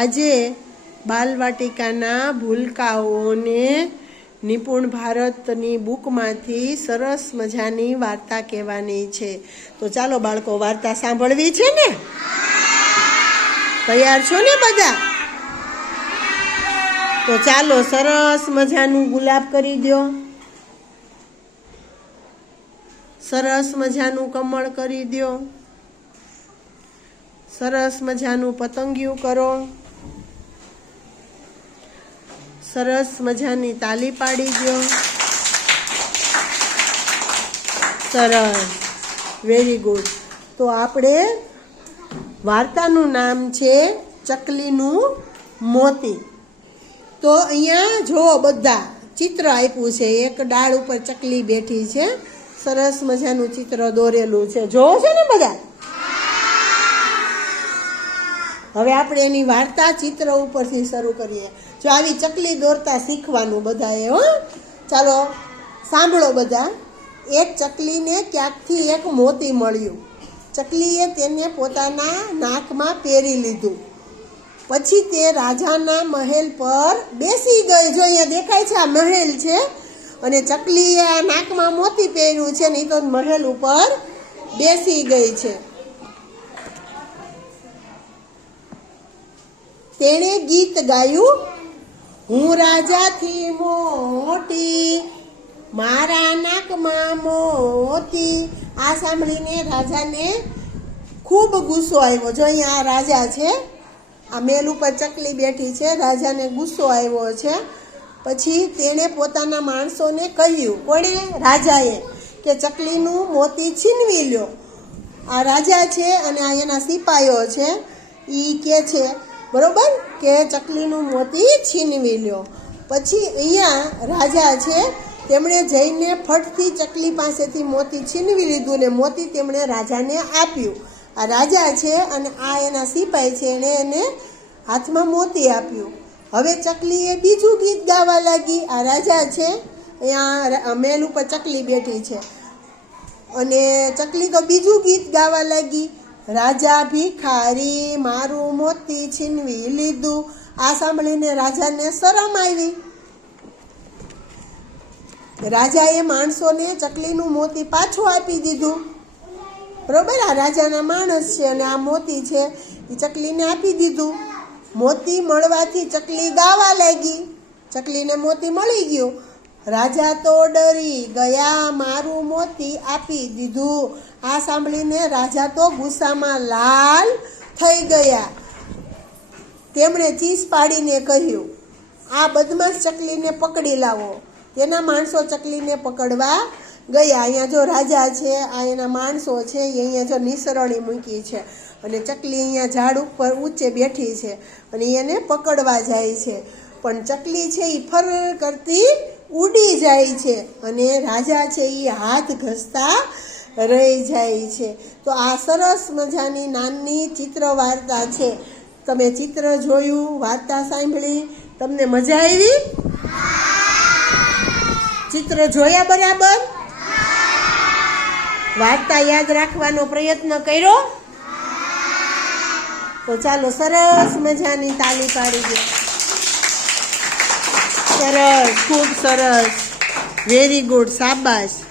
આજે બાલવાટિકાના ભૂલકાઓને નિપુણ ભારતની બુકમાંથી સરસ મજાની વાર્તા કહેવાની છે. તો ચાલો બાળકો, વાર્તા સાંભળવી છે ને? તૈયાર છો ને બધા? તો ચાલો સરસ મજાનું ગુલાબ કરી દો સરસ મજાનું કમળ કરી દો સરસ મજાનું પતંગિયું કરો. સરસ મજાની તાલી પાડી દો સરસ. વેરી ગુડ તો આપણે વાર્તાનું નામ છે ચકલીનું મોતી. તો અહીંયા જો બધા ચિત્ર આપ્યું છે. એક ડાળ ઉપર ચકલી બેઠી છે. સરસ મજાનું ચિત્ર દોરેલું છે. જોવો છે ને બધા? હવે આપણે એની વાર્તા ચિત્ર ઉપરથી શરૂ કરીએ. જો આવી ચકલી દોરતા શીખવાનું બધાએ, હો? ચાલો, સાંભળો બધા. એક ચકલીને ક્યાંકથી એક મોતી મળ્યું. ચકલીએ તેને પોતાના નાકમાં પહેરી લીધું. પછી તે રાજાના મહેલ પર બેસી ગઈ. જો અહીંયા દેખાય છે આ મહેલ છે, અને ચકલીએ આ નાકમાં મોતી પહેર્યું છે નહીં તો મહેલ ઉપર બેસી ગઈ છે. તેણે ગીત ગાયું, હું રાજાથી મોટી, મારા નાકમાં મોતી આ સાંભળીને રાજાને ખૂબ ગુસ્સો આવ્યો. જો અહીંયા આ રાજા છે, આ મેલ ઉપર ચકલી બેઠી છે, રાજાને ગુસ્સો આવ્યો છે. પછી તેણે પોતાના માણસોને કહ્યું, કોણે? રાજાએ કે ચકલીનું મોતી છીનવી લ્યો. આ રાજા છે અને આ એના સિપાઈઓ છે. એ કે છે બરોબર? કે ચકલીનું મોતી છીનવી લ્યો. પછી અહીંયા રાજા છે, તેમણે જઈને ફટથી ચકલી પાસેથી મોતી છીનવી લીધું ને મોતી તેમણે રાજાને આપ્યું. આ રાજા છે અને આ એના સિપાઈ છે, એણે એને હાથમાં મોતી આપ્યું. હવે ચકલીએ બીજું ગીત ગાવા લાગી. આ રાજા છે, અહીંયા મેલ ઉપર ચકલી બેઠી છે. અને ચકલી તો બીજું ગીત ગાવા લાગી. રાજા ભિખારી મારું મોતી છીનવી લીધું. આ સાંભળીને રાજાને શરમ આવી. રાજાએ માણસોને ચકલીનું મોતી પાછું આપી દીધું. બરોબર, આ રાજાના માણસ છે અને આ મોતી છે, એ ચકલીને આપી દીધું. મોતી મળવાથી ચકલી ગાવા લાગી. ચકલીને મોતી મળી ગયું. રાજા તો ડરી ગયા, મારું મોતી આપી દીધું. આ સાંભળીને રાજા તો ગુસ્સામાં લાલ થઈ ગયા. તેમણે ચીસ પાડીને કહ્યું, આ બદમાશ ચકલીને પકડી લાવો. તેના માણસો ચકલીને પકડવા ગયા. અહીંયા જો રાજા છે, આ એના માણસો છે, એ અહીંયા જો નિસરણી મૂકી છે અને ચકલી અહીંયા ઝાડ ઉપર ઊંચે બેઠી છે અને એને પકડવા જાય છે. પણ ચકલી છે એ ફર કરતી ઉડી જાય છે અને રાજા છે એ હાથ ઘસતા રહી જાય છે. તો આ સરસ મજાની નાની ચિત્ર વાર્તા છે. તમે ચિત્ર જોયું, વાર્તા સાંભળી, તમને મજા આવી? ચિત્ર જોયા બરાબર? વાર્તા યાદ રાખવાનો પ્રયત્ન કર્યો? તો ચાલો સરસ મજાની તાલી પાડી દો. સરસ ખૂબ સરસ. વેરી ગુડ શાબાશ.